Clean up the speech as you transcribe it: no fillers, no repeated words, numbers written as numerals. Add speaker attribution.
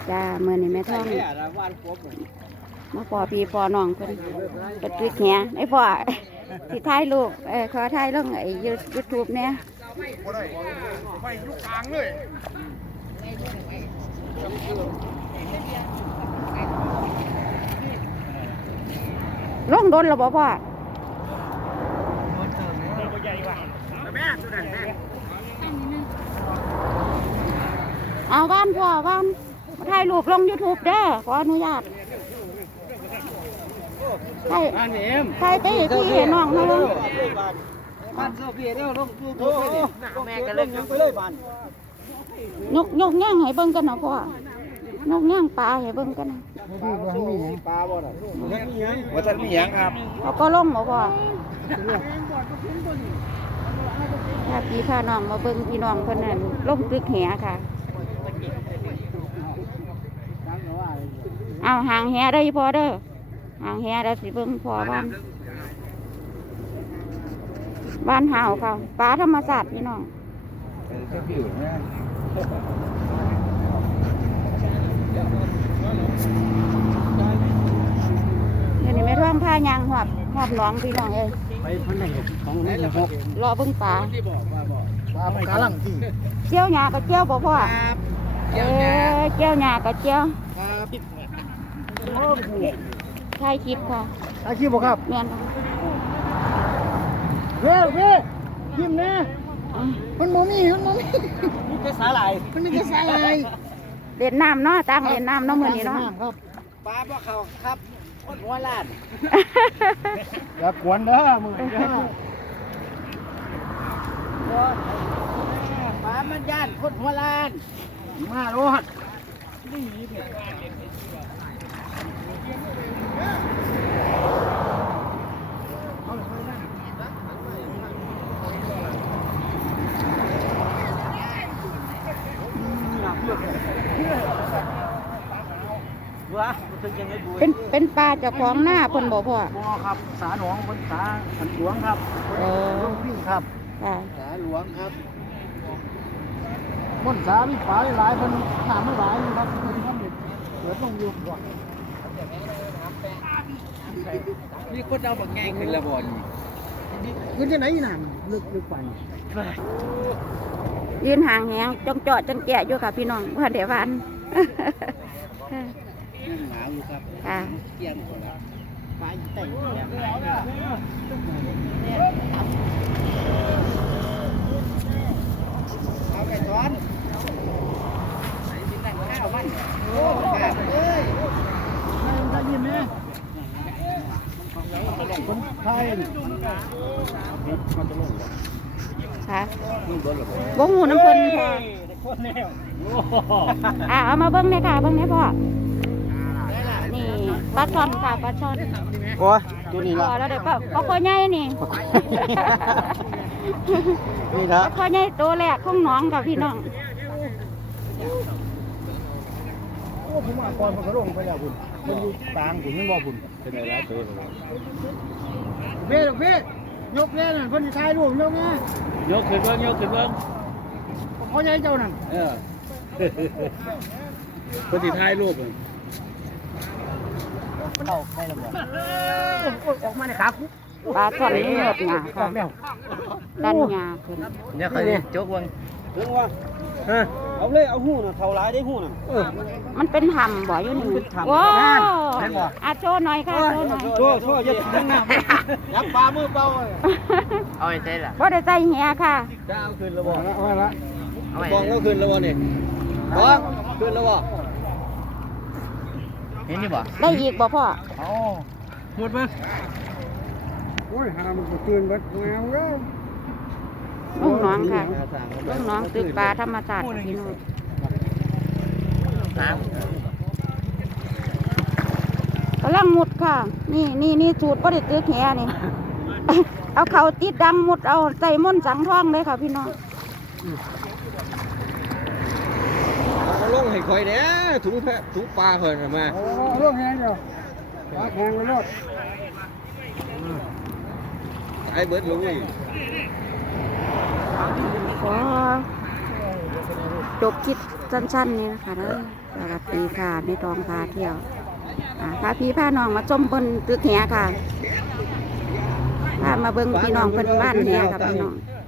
Speaker 1: จ้าเมื่อนี้แม่ท่องมาพอพี่พอน้องเพิ่นกระตุ้ยแหน่ไอ้พ่อที่ถ่ายรูปขอถ่ายลงไอ้ยูทูบเนี่ย
Speaker 2: ไม่ยุกกลางเลย
Speaker 1: ลงโดนแล้วบ่พ่อเอาบ้านพ่อบ้านมาถ่ายรูปลง YouTube เด้อขออนุญาตถ่ายตีพี่น้องมาลง
Speaker 2: บ้านเสื้อพี่เด้อลงตู้แม่ก็เล่นยังไปเลยบ้าน
Speaker 1: ยกย่างให้เบิ่งกันนะพ่อยกย่างปลาให้เบิ่งกันนะ
Speaker 2: ปลาบ่ได้ว่าท่านมีหยังครับ
Speaker 1: เขาก็ลงบ่พ่อถ้าพี่พาน้องมาเบิ่งพี่น้องเพิ่นนั่นลงตึกแหค่ะเอาหางแหได้พอเด้อหางแหได้สิเบิ่งพอบ้านหาวค่ะปลาธรรมชาติพี่น้องเดี๋ยวนี้ไม่ท่องผ้ายางหอบน้องพี่น้องเอ้ย
Speaker 2: ไปพันไหนของนี่ละ6
Speaker 1: รอเบิ่งปลา
Speaker 2: ปลากะลังที่
Speaker 1: เจียวหญ้ากับเจียวบ่พ่อเจียวหญ้ากับเจียวถ่ายคลิปค่ะ
Speaker 2: ถ่ายคลิปบ่ครับ
Speaker 1: แม่น
Speaker 2: เร็วยิ้มนะมันบ่มีมีแต่สาหร่ายมันมีแต่สาหร่าย
Speaker 1: เล่นน้ำเนาะตั้งเล่นน้ำเนาะมื้อนี้เนาะ
Speaker 2: ปลาบ่เข้าครับคนหัวล้านอย่ากวนเด้อมึงเด้อปลามันย่านคนหัวล้านมาโลด
Speaker 1: เป็นปลาเจ้าของหน้าเพิ่นบ่พ่อ
Speaker 2: บ่ครับสาหนองเพิ่นสาสันหลวงครับหลวงพี่ครับสาหลวงครับม่นสามีปลาหลายเพิ่นน้ำมันหลายครับเพิ่นทำเด็ดเกิดต้องอยู่ก่อนนี่คนเอาบักแกงขึ้นละบ่นี่ขึ้นที่ไหนน้ำลึกไป
Speaker 1: ยืนห่างแหงจงเจาะจงแกะอยู่ค่ะพี่น้องว่าเดี๋ยววัน
Speaker 2: หนาวอยู่ครับเกี่ยงคนละไปแต่งเอาไปช้อนใส่ดินแต่งข้าวมันโอ้ขาดเลยได้ยินไหมคนไทยมันจะลง
Speaker 1: ค่ะบ่หูน้ำเพิ่นพ่อเอามาเบิ่งเลยค่ะเบิ่งเลยพ่อนี่ปลาช่อนค่ะปลาช่อน
Speaker 2: โอ้ยตัวนี้ละ
Speaker 1: แล้วเดี๋ยวปลาคอใหญ่นี่
Speaker 2: นี่นะ
Speaker 1: ปลาคอใหญ่ตัวแรกของน้องค่ะพี่น้อง
Speaker 2: โอ้ผมมาก่อนมันก็ลงไปแล้วคุณมันอยู่กลางคุณมันบ่คุณเป็นอะไรตัวเบ้ยกแน่น่ะคนที่ถ่ายรูปยกแน่ยกขึ้นเบิ่งเขาใหญ่เจ้านั่นคนที่ถ่ายรูปเข้าใกล้แล้วบ่ออกมาในขาคุ
Speaker 1: ปลาช่อนนี่หมดหงาค่ะดันหงาขึ้น
Speaker 2: เนี่ยใครจกวังเอาเลยเอาหู้น่ะเท่าไรได้หู้น่ะ
Speaker 1: มันเป็นหำบ่อยู่นี่ว้าวโชว์หน่อยค่ะโชว์
Speaker 2: อย่าถึงน้ำยับปลามือเบาเอาไปใส่ละ
Speaker 1: บ่ได้ใจเหี่ยค่ะ
Speaker 2: จะเอาคืนแล้วบ่เอาละบองก็คืนแล้วบ่นี่บองคืนแล้วบ่เห็นนี่บ่
Speaker 1: ได้อีกบ่พ่อ
Speaker 2: อ๋อหมดมั้ยโอ้ยหามันก็คืนเบิดงามแล้ว
Speaker 1: ลูกน้องค่ะลูกน้องตึกปลาธรรมชาติพี่น้องกำลังมุดค่ะนี่สูตรบ่ได้ตึกแหนี่เอาเขาติดดังมุดเอาใส่ม่นสังท่องเลยค่ะพี่น้อง
Speaker 2: เอาลงให้คอยเนี่ยถุงปลาเพิ่นมาลงแห้งเดียวปลาแข็งไปหมดไอ้เบิดลงนี่
Speaker 1: จบคลิปสั้นๆนี่นะคะเด้อสวัสดีค่ะไม่ต้องพาเที่ยวพาพี่พาน้องมาชมบนตึกแหค่ะพามาเบิ่งพี่น้องเพิ่นบ้านแหค่ะพี่น้อง